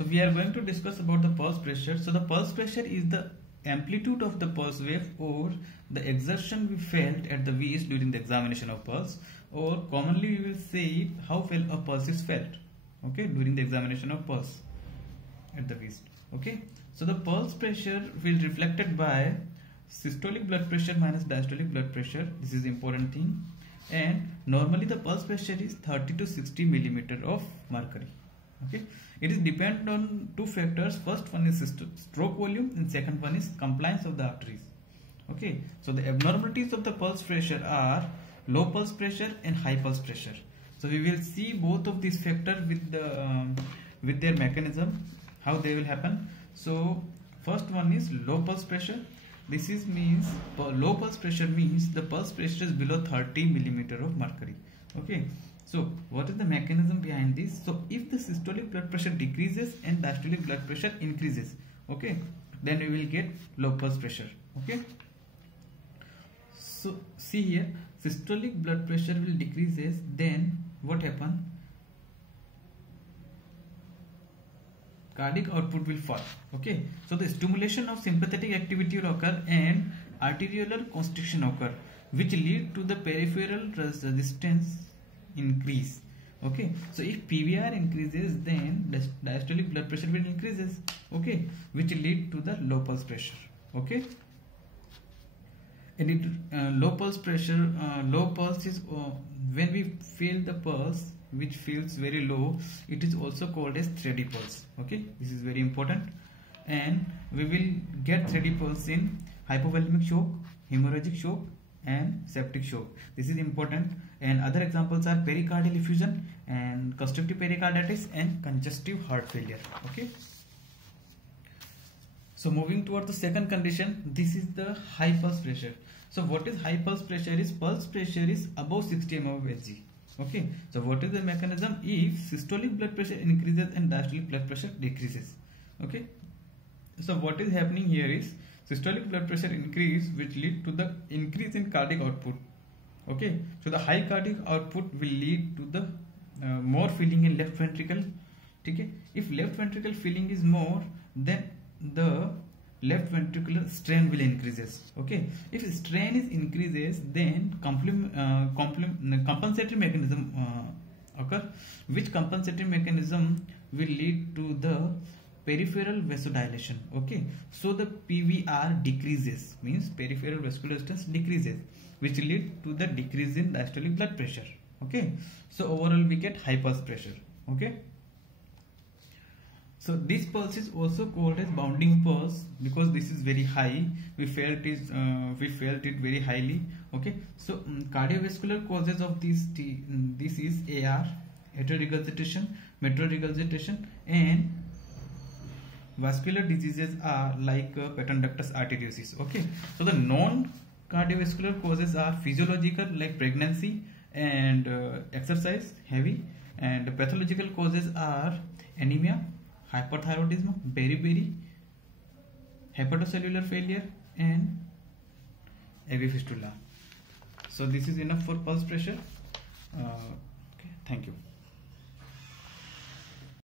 So we are going to discuss about the pulse pressure. So the pulse pressure is the amplitude of the pulse wave or the exertion we felt at the wrist during the examination of pulse, or commonly we will say how well a pulse is felt, okay, during the examination of pulse at the wrist. Okay, so the pulse pressure will reflected by systolic blood pressure minus diastolic blood pressure. This is the important thing. And normally the pulse pressure is 30 to 60 millimeter of mercury. Okay, it is dependent on two factors. First one is stroke volume and second one is compliance of the arteries. Okay, so the abnormalities of the pulse pressure are low pulse pressure and high pulse pressure. So we will see both of these factors with their mechanism, how they will happen. So first one is low pulse pressure. This is means low pulse pressure means the pulse pressure is below 30 millimeter of mercury. Okay, so what is the mechanism behind this? So if the systolic blood pressure decreases and diastolic blood pressure increases, okay, then we will get low pulse pressure. Okay, so see here, systolic blood pressure will decreases, then what happen? Cardiac output will fall. Okay, so the stimulation of sympathetic activity will occur and arteriolar constriction occur, which lead to the peripheral resistance increase. Okay, so if PVR increases, then diastolic blood pressure will increases. Okay, which lead to the low pulse pressure. Okay, and low pulse pressure, low pulse is when we feel the pulse which feels very low, it is also called as thready pulse. Okay, this is very important, and we will get thready pulse in hypovolemic shock, hemorrhagic shock and septic shock. This is important, and other examples are pericardial effusion and constrictive pericarditis and congestive heart failure. Okay, so moving toward the second condition, this is the high pulse pressure. So what is high pulse pressure? Is pulse pressure is above 60 mm of Hg. Okay, so what is the mechanism? If systolic blood pressure increases and diastolic blood pressure decreases. Okay, so what is happening here is systolic blood pressure increase, which lead to the increase in cardiac output. Okay, so the high cardiac output will lead to the more filling in left ventricle. Okay, if left ventricle filling is more, then the left ventricular strain will increases. Okay, if strain is increases, then compensatory mechanism occur, which compensatory mechanism will lead to the peripheral vasodilation. Okay, so the PVR decreases, means peripheral vascular resistance decreases, which lead to the decrease in diastolic blood pressure. Okay, so overall we get high pulse pressure. Okay, so this pulse is also called as bounding pulse because this is very high. We felt it very highly. Okay, so cardiovascular causes of this is AR, atrial regurgitation, mitral regurgitation, and vascular diseases are like patent ductus arteriosus. Okay, so the non-cardiovascular causes are physiological like pregnancy and exercise heavy, and the pathological causes are anemia, hyperthyroidism, beriberi, hepatocellular failure and AV fistula. So this is enough for pulse pressure. Okay, thank you.